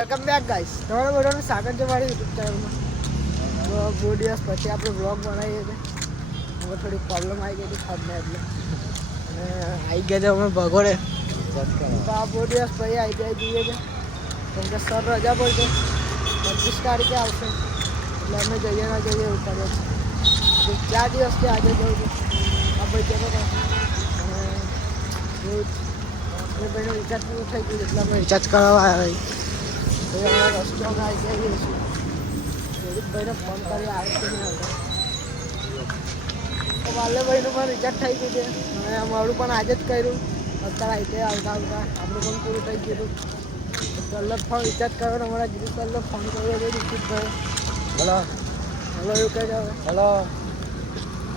Welcome back guys. તમારા બધાનું સ્વાગત છે મારી યુટ્યુબ ચેનલમાં. તો બહુ દિવસ પછી આપણે બ્લોગ બનાવીએ છીએ. હવે થોડી પ્રોબ્લેમ આવી ગઈ હતી ખડને એટલે અને આવી ગયા છે અમે ભગોડે. તો આ બહુ દિવસ પછી આવી જઈએ છીએ કેમ કે સર રજા પર છે. 25 તારીખે આવશે એટલે અમે જઈએ ના જઈએ એવું કરે છે. 4 દિવસથી આજે જવું છું આ ભાઈ જતો અને એવું ભાઈનો રિચાર્જ પૂરું થઈ ગયું એટલે અમે રિચાર્જ કરાવવા આવ્યા. તો અમારા રસ્તામાં આવી જઈએ છીએ. દિલીપભાઈને ફોન કરી આવે છે નહીં આવતા. તો વાલ્લેભાઈનું પણ રિચાર્જ થઈ ગયું છે અને અમારું પણ આજે જ કર્યું. અત્યારે આવી જાય આવતા આવતા આપણું પણ પૂરું થઈ ગયું. પહેલો ફોન રિચાર્જ કર્યો અમારા ગીરી પહેલો ફોન કર્યો છે દિલીપભાઈ. હલો હલો એવું કહે છે હલો.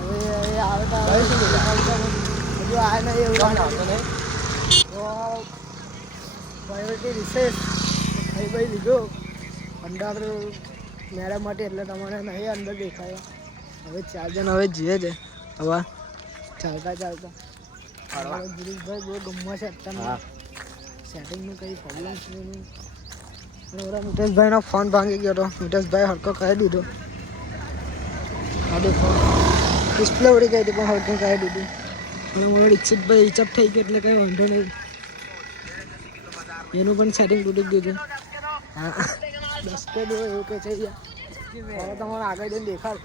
હવે આવે તો હજુ આવે નહીં એવું આવતો નહીં. તો પ્રાયોરિટી રિસેસ અહીં ભાઈ લીધો અંદર મેળા માટે એટલે તમારે નહીં અંદર દેખાય. હવે 4 જણ હવે જઈએ છે. હવે ચાલતા ચાલતા ગિરીશભાઈ બહુ ગમવા છે અત્યારમાં સેટિંગનું કંઈ પ્રોબ્લેમ છે નહીં. બરાબર મિતેશભાઈનો ફોન ભાંગી ગયો હતો. મિતેશભાઈ હરકો કહી દીધો. આ ફોન ડિસ્પ્લે ઉડી ગઈ હતી પણ હરકો કહી દીધું. હવે મારો દીક્ષિતભાઈ રિચાર્જ થઈ ગયો એટલે કંઈ વાંધો નહીં. એનું પણ સેટિંગ તૂટી ગયું છે. હા 10 કે દો એવું કે છે યાર. તમારે આગળ જઈને દેખાડ.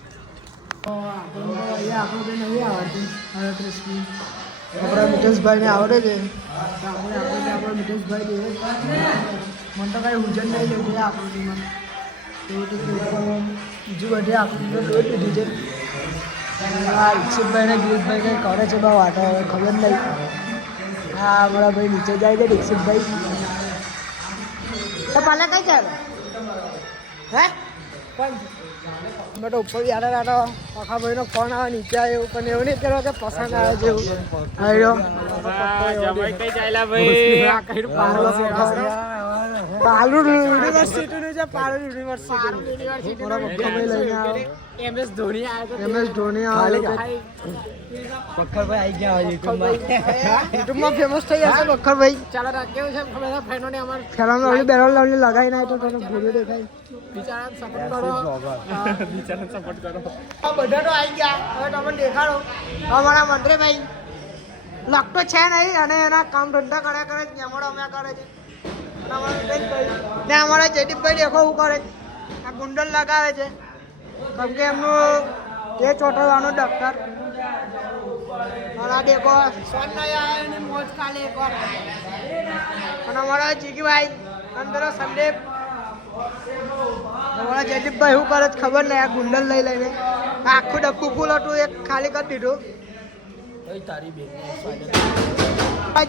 અહીંયા આપણું કંઈ નથી આવડતું. આપણા મિતેશભાઈને આવડે છે. આપણા મિતેશભાઈ દેવે મને તો કાંઈ ઉજન નહીં લેવું છે આકૃતિમાં. એવું બીજું બધે આકૃતિમાં જોઈ લીધી છે. આ દીક્ષિતભાઈને ગિરીશભાઈ કંઈ કરે છે બા વાટો હવે ખબર નહીં. હા અમારા ભાઈ નીચે જાય છે દીક્ષિતભાઈ. તો પાલા કઈ ચાલે હે પણ અમે તો ઉપર યાર આખા ભાઈનો ફોન આવે નીચે આવે એવું પણ એવું નહીં કરો કે પસંદ આવે જેવું આવ્યો. પાલુર યુનિવર્સિટીનું છે. પાલુર યુનિવર્સિટી MS ધોની આવે. બખરભાઈ આવી ગયા યુટ્યુબમાં ફેમસ થઈ જશે બખરભાઈ. ચાલો કેવું છે બધા ફ્રેન્ડોને અમારે ખેલાનો બેરોલ લાવલી લગાવી નાખે તો તને ભૂલી દેખાય. બિચારાને સપોર્ટ કરો. બિચારાને સપોર્ટ કરો. આ બધા તો આવી ગયા. હવે તમને દેખાડો અમારા મંત્રીભાઈ લખતો છે નહીં અને એના કામ ધંધા કર્યા કરે છે. અમારો અમે કરે છે ને અમારા જયદીપભાઈ દેખો શું કરે આ ગુંડલ લગાવે છે કેમ કે એમનું એ ચોટવાનું ડૉક્ટર મારા દેખો સોન નહીં મોજ કાલે એકવાર. અને અમારા જીગીભાઈ અંદર સંદીપ અમારા જયદીપભાઈ શું કરે ખબર નહીં. આ ગુંડલ લઈ લઈને આખું ડબ્બું ફૂલ હતું એક ખાલી કરી દીધું.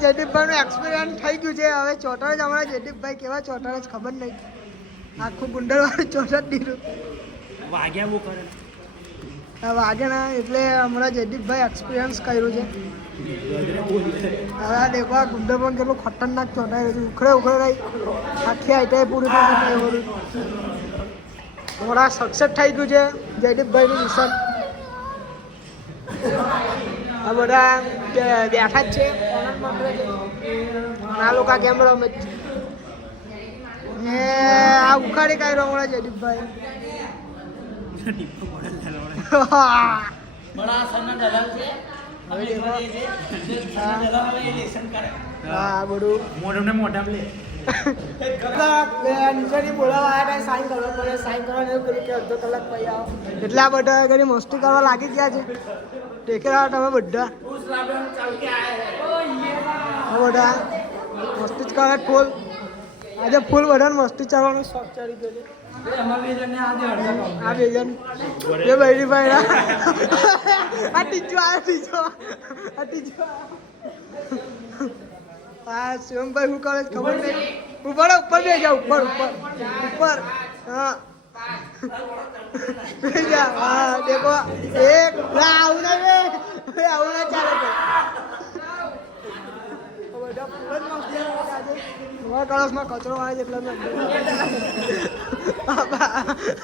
જયદીપભાઈનું એક્સપિરિયન્સ થઈ ગયું છે. હવે ચોટર જ અમારા જયદીપભાઈ કેવા ચોટર જ ખબર નહીં. આખું ગુંડલવાળું ચોટર દીધું વાગ્યા બહુ કરે. વાગે ના એટલે હમણાં જયદીપભાઈ એક્સપિરિયન્સ કર્યું છે. હવે દેખો આ ગુંડર પણ કેટલું ખતરનાક ચોટાઈ રહ્યું છે. ઉખડે રહી આખી આઈટાઈ પૂરી થઈ ગઈ. થોડા સક્સેસ થઈ ગયું છે જયદીપભાઈનું મિશન. આ બધા બેઠા જ છે. આ લોકો કેમ રમે છે આ ઉખાડી કાઢ્યો હમણાં જયદીપભાઈ. હા બધું નીચેની બોલાવા આવ્યા સાઈન કરવા પડે. સાઈન કરવાનું એવું કર્યું કે અડધો કલાક પછી આવો એટલે આ બધા ઘડી મસ્તી કરવા લાગી ગયા છે. ટેકેલા તમે બધા બધા મસ્તી જ કરે ફૂલ. આજે ફૂલ બધાને મસ્તી ચાલવાનું શોખ ચડી ગયો છે. આ બે જણ એ બૈરી ભાઈ આ ટીચો હા શિવમભાઈ શું કરે ખબર નહીં. ઉપર ઉપર બે જા ઉપર ઉપર ઉપર હા હા દેખો એક આવું ના ચાલે કળશમાં કચરો આવે છે એટલે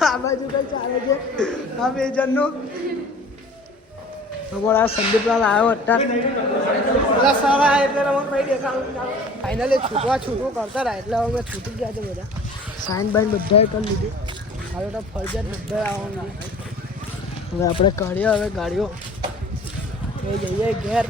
આ બાજુ કઈ ચાલે છે. આ બે જણનું આ સંદીપલાલ આવ્યો અત્યારે સર આવે એટલે રમણ ભાઈ દેખાડું. ફાઇનલી છૂટું કરતા રહ્યા એટલે અમે છૂટી ગયા છે બધા. સાઈન બાઈન બધાએ કરી લીધી. હવે તો ફરજિયાત બધા આવવાનું. હવે આપણે કાઢીએ હવે ગાડીઓ એ જઈએ ઘેર.